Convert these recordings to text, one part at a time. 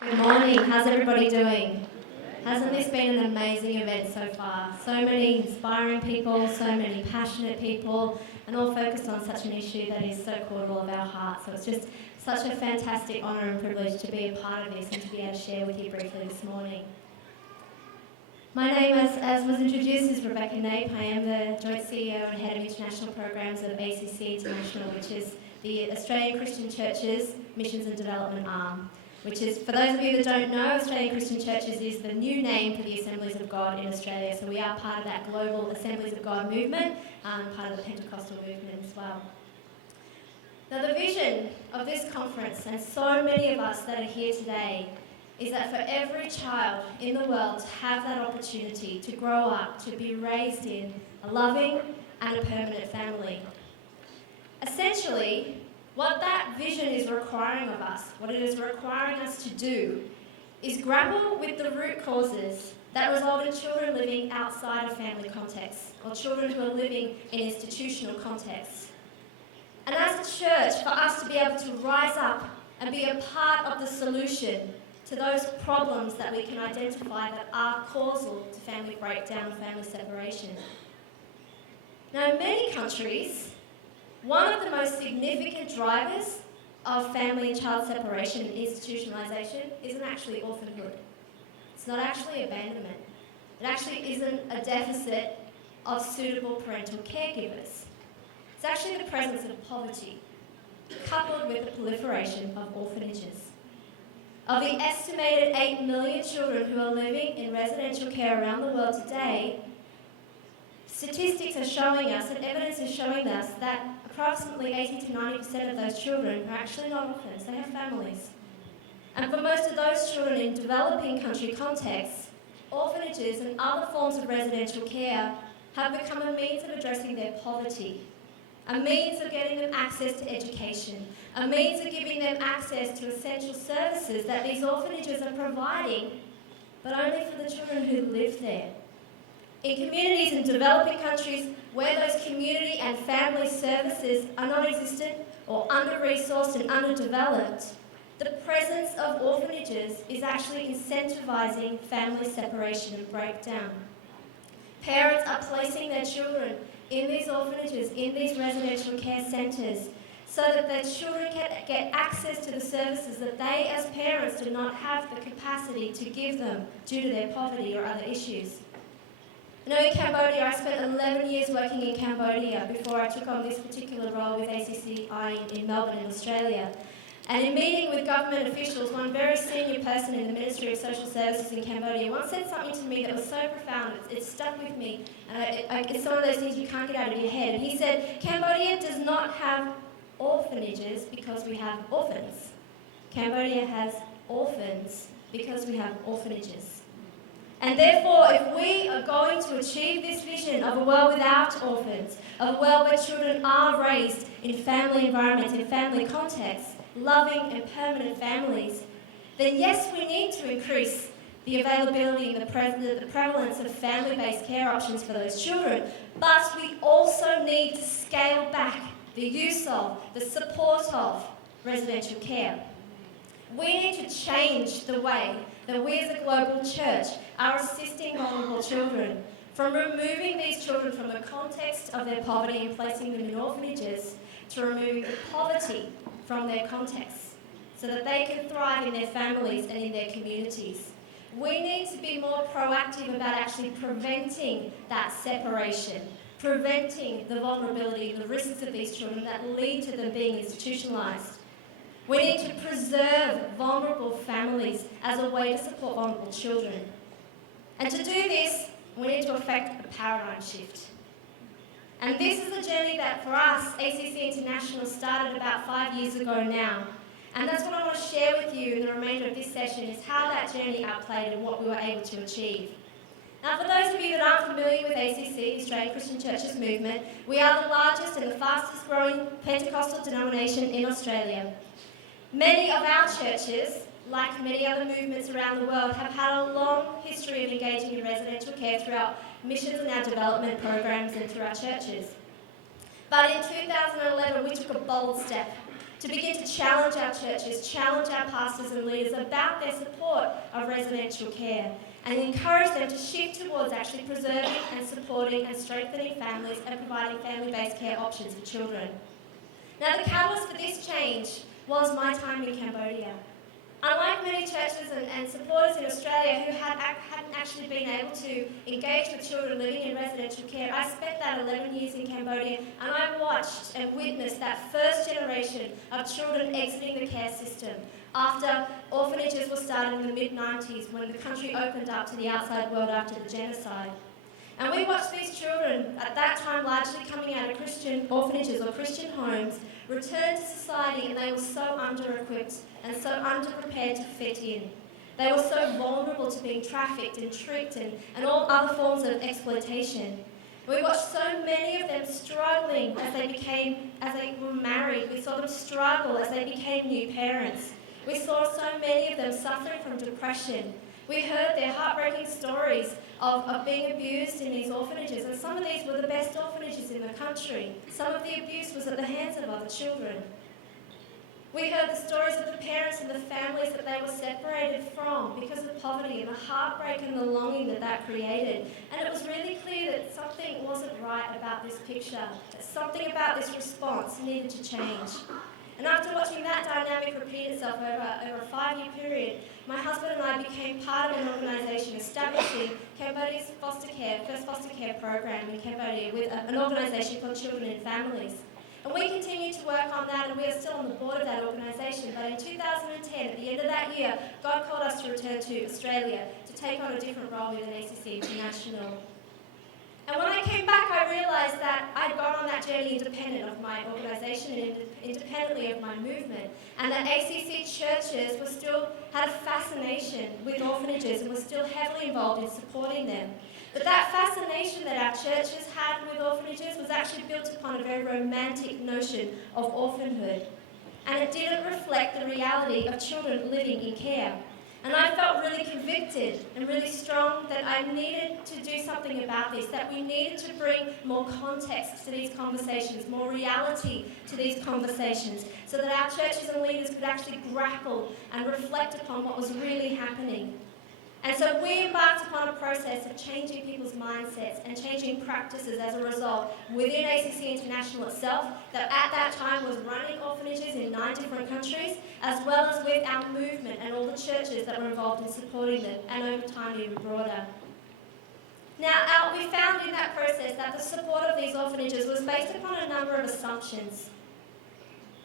Good morning. How's everybody doing? Hasn't this been an amazing event so far? So many inspiring people, so many passionate people, and all focused on such an issue that is so core to all of our hearts. So it's just such a fantastic honour and privilege to be a part of this and to be able to share with you briefly this morning. My name, as was introduced, is Rebecca Nhep. I am the Joint CEO and Head of International Programs of ACC International, which is the Australian Christian Churches Missions and Development Arm, which is, for those of you that don't know, Australian Christian Churches is the new name for the Assemblies of God in Australia. So we are part of that global Assemblies of God movement, part of the Pentecostal movement as well. Now the vision of this conference, and so many of us that are here today, is that for every child in the world to have that opportunity to grow up, to be raised in a loving and a permanent family. Essentially, what that vision is requiring of us, what it is requiring us to do, is grapple with the root causes that result in children living outside of family contexts, or children who are living in institutional contexts. And as a church, for us to be able to rise up and be a part of the solution to those problems that we can identify that are causal to family breakdown, family separation. Now, in many countries, one of the most significant drivers of family and child separation and institutionalisation isn't actually orphanhood. It's not actually abandonment. It actually isn't a deficit of suitable parental caregivers. It's actually the presence of poverty, coupled with the proliferation of orphanages. Of the estimated 8 million children who are living in residential care around the world today, statistics are showing us, and evidence is showing us, that approximately 80 to 90% of those children are actually not orphans, they have families. And for most of those children in developing country contexts, orphanages and other forms of residential care have become a means of addressing their poverty, a means of getting them access to education, a means of giving them access to essential services that these orphanages are providing, but only for the children who live there. In communities in developing countries where those community and family services are non-existent or under-resourced and underdeveloped, the presence of orphanages is actually incentivising family separation and breakdown. Parents are placing their children in these orphanages, in these residential care centres, so that their children can get access to the services that they as parents do not have the capacity to give them due to their poverty or other issues. I know in Cambodia, I spent 11 years working in Cambodia before I took on this particular role with ACCI in Melbourne in Australia. And in meeting with government officials, one very senior person in the Ministry of Social Services in Cambodia once said something to me that was so profound, it stuck with me. And it's one of those things you can't get out of your head. And he said, Cambodia does not have orphanages because we have orphans. Cambodia has orphans because we have orphanages. And therefore, if we are going to achieve this vision of a world without orphans, of a world where children are raised in family environments, in family contexts, loving and permanent families, then yes, we need to increase the availability and the prevalence of family-based care options for those children, but we also need to scale back the use of, the support of residential care. We need to change the way that we as a global church are assisting vulnerable children, from removing these children from the context of their poverty and placing them in orphanages, to removing the poverty from their contexts, so that they can thrive in their families and in their communities. We need to be more proactive about actually preventing that separation, preventing the vulnerability, the risks of these children that lead to them being institutionalised. We need to preserve vulnerable families as a way to support vulnerable children. And to do this, we need to effect a paradigm shift. And this is a journey that for us, ACC International, started about 5 years ago now. And that's what I want to share with you in the remainder of this session, is how that journey outplayed and what we were able to achieve. Now, for those of you that aren't familiar with ACC, the Australian Christian Churches movement, we are the largest and the fastest growing Pentecostal denomination in Australia. Many of our churches, like many other movements around the world, have had a long history of engaging in residential care through our missions and our development programs and through our churches. But in 2011, we took a bold step to begin to challenge our churches, challenge our pastors and leaders about their support of residential care, and encourage them to shift towards actually preserving and supporting and strengthening families and providing family-based care options for children. Now, the catalyst for this change was my time in Cambodia. Unlike many churches and supporters in Australia who hadn't actually been able to engage with children living in residential care, I spent that 11 years in Cambodia, and I watched and witnessed that first generation of children exiting the care system after orphanages were started in the mid-90s when the country opened up to the outside world after the genocide. And we watched these children, at that time largely coming out of Christian orphanages or Christian homes, return to society, and they were so under-equipped and so underprepared to fit in. They were so vulnerable to being trafficked and tricked and all other forms of exploitation. We watched so many of them struggling as they were married. We saw them struggle as they became new parents. We saw so many of them suffering from depression. We heard their heartbreaking stories of being abused in these orphanages, and some of these were the best orphanages in the country. Some of the abuse was at the hands of other children. We heard the stories of the parents and the families that they were separated from because of poverty and the heartbreak and the longing that created. And it was really clear that something wasn't right about this picture, that something about this response needed to change. And after watching that dynamic repeat itself over a 5-year period, my husband and I became part of an organisation establishing Cambodia's first foster care program in Cambodia with an organisation called Children and Families. And we continue to work on that, and we are still on the board of that organisation. But in 2010, at the end of that year, God called us to return to Australia to take on a different role within ACC International. And when I came back, I realised that I'd gone on that journey independent of my organisation and independently of my movement, and that ACC churches had a fascination with orphanages and were still heavily involved in supporting them. But that fascination that our churches had with orphanages was actually built upon a very romantic notion of orphanhood, and it didn't reflect the reality of children living in care. And I felt really convicted and really strong that I needed to do something about this, that we needed to bring more context to these conversations, more reality to these conversations, so that our churches and leaders could actually grapple and reflect upon what was really happening. And so we embarked upon a process of changing people's mindsets and changing practices as a result within ACC International itself, that at that time was running orphanages in 9 different countries, as well as with our movement and all the churches that were involved in supporting them, and over time even broader. Now, we found in that process that the support of these orphanages was based upon a number of assumptions.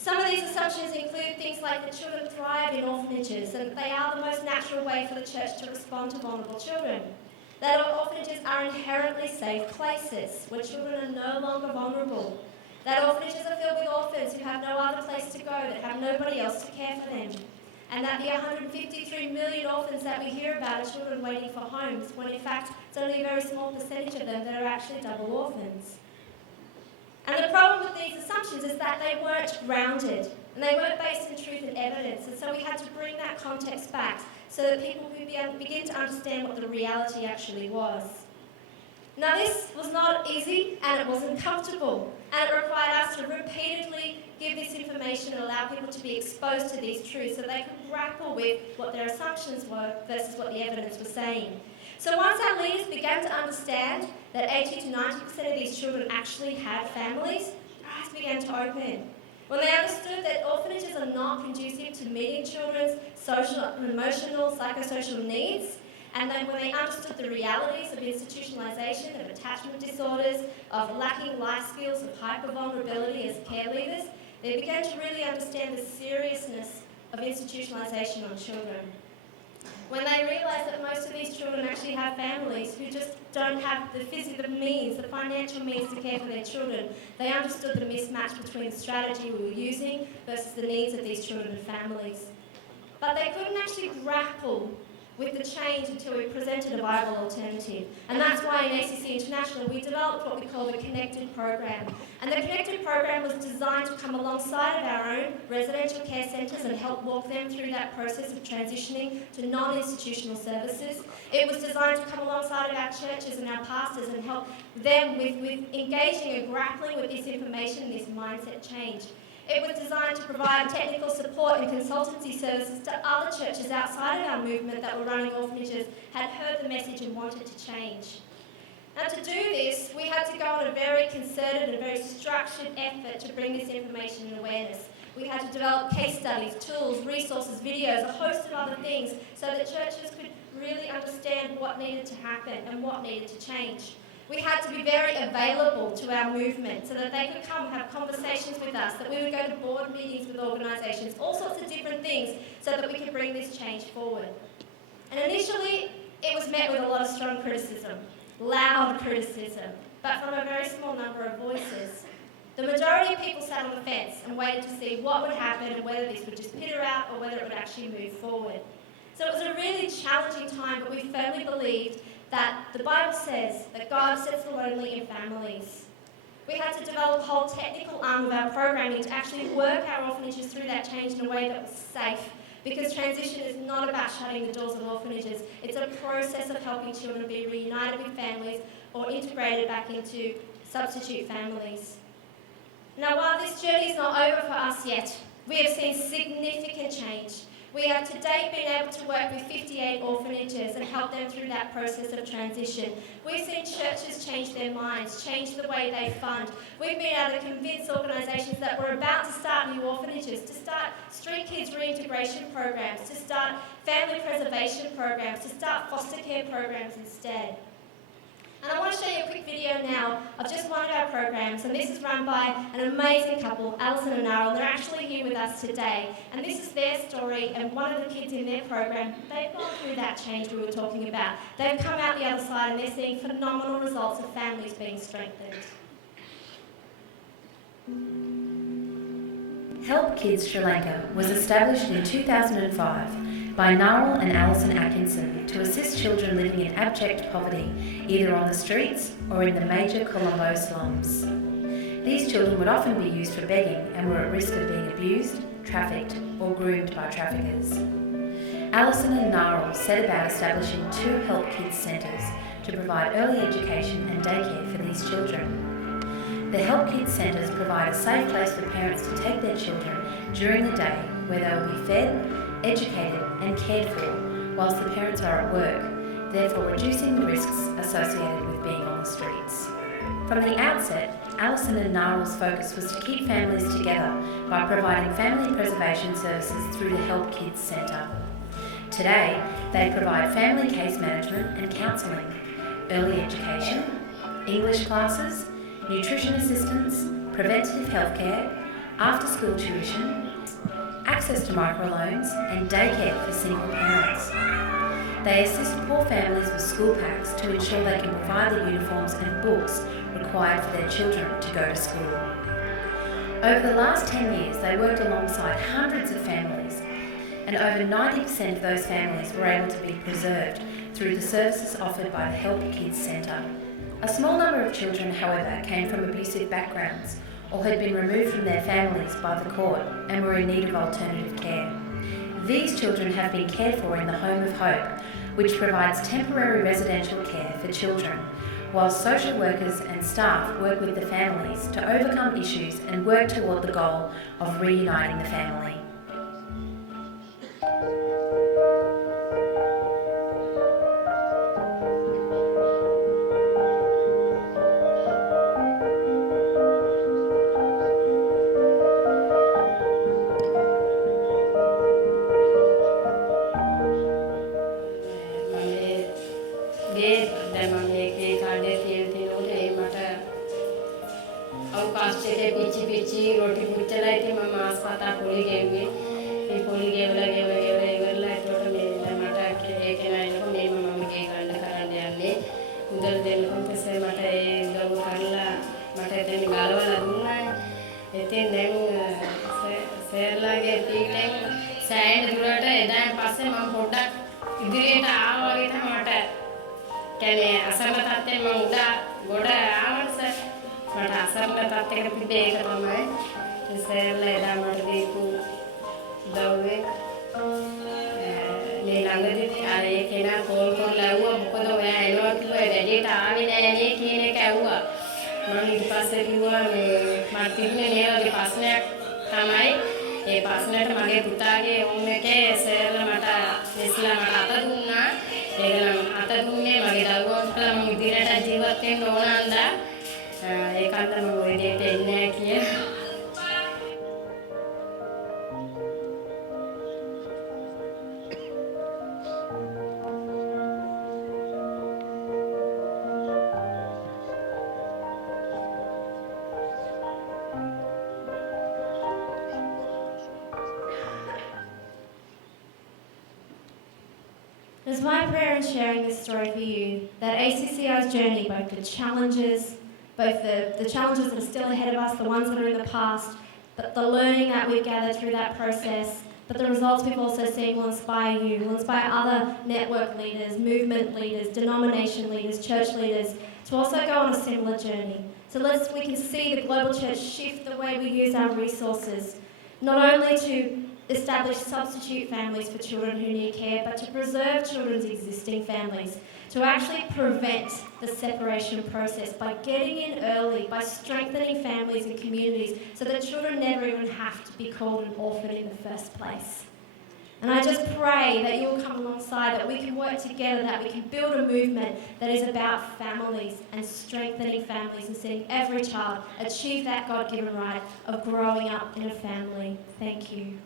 Some of these assumptions include things like that children thrive in orphanages and they are the most natural way for the church to respond to vulnerable children. That orphanages are inherently safe places where children are no longer vulnerable. That orphanages are filled with orphans who have no other place to go, that have nobody else to care for them. And that the 153 million orphans that we hear about are children waiting for homes, when in fact it's only a very small percentage of them that are actually double orphans. And the problem with these assumptions is that they weren't grounded, and they weren't based in truth and evidence, and so we had to bring that context back so that people could begin to understand what the reality actually was. Now, this was not easy, and it wasn't comfortable, and it required us to repeatedly give this information and allow people to be exposed to these truths so they could grapple with what their assumptions were versus what the evidence was saying. So once our leaders began to understand that 80 to 90% of these children actually had families, their eyes began to open. When they understood that orphanages are not conducive to meeting children's social, emotional, psychosocial needs, and then when they understood the realities of institutionalisation, of attachment disorders, of lacking life skills, of hypervulnerability as care leaders, they began to really understand the seriousness of institutionalisation on children. When they realised that most of these children actually have families who just don't have the financial means to care for their children, they understood the mismatch between the strategy we were using versus the needs of these children and families. But they couldn't actually grapple with the change until we presented a viable alternative. And that's why in ACC International we developed what we call the Connected Program. And the Connected Program was designed to come alongside of our own residential care centres and help walk them through that process of transitioning to non-institutional services. It was designed to come alongside of our churches and our pastors and help them with engaging and grappling with this information and this mindset change. It was designed to provide technical support and consultancy services to other churches outside of our movement that were running orphanages, had heard the message and wanted to change. Now, to do this, we had to go on a very concerted and very structured effort to bring this information and awareness. We had to develop case studies, tools, resources, videos, a host of other things so that churches could really understand what needed to happen and what needed to change. We had to be very available to our movement so that they could come and have conversations with us, that we would go to board meetings with organisations, all sorts of different things so that we could bring this change forward. And initially, it was met with a lot of strong criticism, loud criticism, but from a very small number of voices. The majority of people sat on the fence and waited to see what would happen and whether this would just peter out or whether it would actually move forward. So it was a really challenging time, but we firmly believed that the Bible says that God sets the lonely in families. We had to develop a whole technical arm of our programming to actually work our orphanages through that change in a way that was safe, because transition is not about shutting the doors of orphanages. It's a process of helping children be reunited with families or integrated back into substitute families. Now, while this journey is not over for us yet, we have seen significant change. We have to date been able to work with 58 orphanages and help them through that process of transition. We've seen churches change their minds, change the way they fund. We've been able to convince organisations that were about to start new orphanages, to start street kids reintegration programs, to start family preservation programs, to start foster care programs instead. And I want to show you a quick video now of just one of our programs, and this is run by an amazing couple, Alison and Narl. They're actually here with us today, and this is their story, and one of the kids in their program, they've gone through that change we were talking about. They've come out the other side and they're seeing phenomenal results of families being strengthened. Help Kids Sri Lanka was established in 2005 by Narl and Alison Atkinson to assist children living in abject poverty, either on the streets or in the major Colombo slums. These children would often be used for begging and were at risk of being abused, trafficked or groomed by traffickers. Alison and Narl set about establishing 2 Help Kids centres to provide early education and daycare for these children. The Help Kids centres provide a safe place for parents to take their children during the day where they will be fed, educated and cared for whilst the parents are at work, therefore reducing the risks associated with being on the streets. From the outset, Alison and Narl's focus was to keep families together by providing family preservation services through the Help Kids Centre. Today, they provide family case management and counselling, early education, English classes, nutrition assistance, preventative healthcare, after-school tuition, access to microloans and daycare for single parents. They assist poor families with school packs to ensure they can provide the uniforms and books required for their children to go to school. Over the last 10 years, they worked alongside hundreds of families, and over 90% of those families were able to be preserved through the services offered by the Help Kids Centre. A small number of children, however, came from abusive backgrounds or had been removed from their families by the court and were in need of alternative care. These children have been cared for in the Home of Hope, which provides temporary residential care for children, while social workers and staff work with the families to overcome issues and work toward the goal of reuniting the family. තමයි ඒ ප්‍රශ්නෙට මගේ පුතාගේ ඕම් එකේ සර්ලා මට ඉස්ලා මට අත දුන්නා. ඒක නම් අත දුන්නේ මගේ දරුවන්ට මම ඉදිරියට ජීවත් වෙන්න ඕන අන්දා. ඒකත් මම ඔය දෙයට එන්නේ කියලා. It's my prayer in sharing this story for you that ACCI's journey, both the challenges, both the challenges that are still ahead of us, the ones that are in the past, but the learning that we've gathered through that process, but the results we've also seen will inspire you, will inspire other network leaders, movement leaders, denomination leaders, church leaders to also go on a similar journey. So we can see the global church shift the way we use our resources, not only to establish substitute families for children who need care, but to preserve children's existing families, to actually prevent the separation process by getting in early, by strengthening families and communities so that children never even have to be called an orphan in the first place. And I just pray that you'll come alongside, that we can work together, that we can build a movement that is about families and strengthening families and seeing every child achieve that God-given right of growing up in a family. Thank you.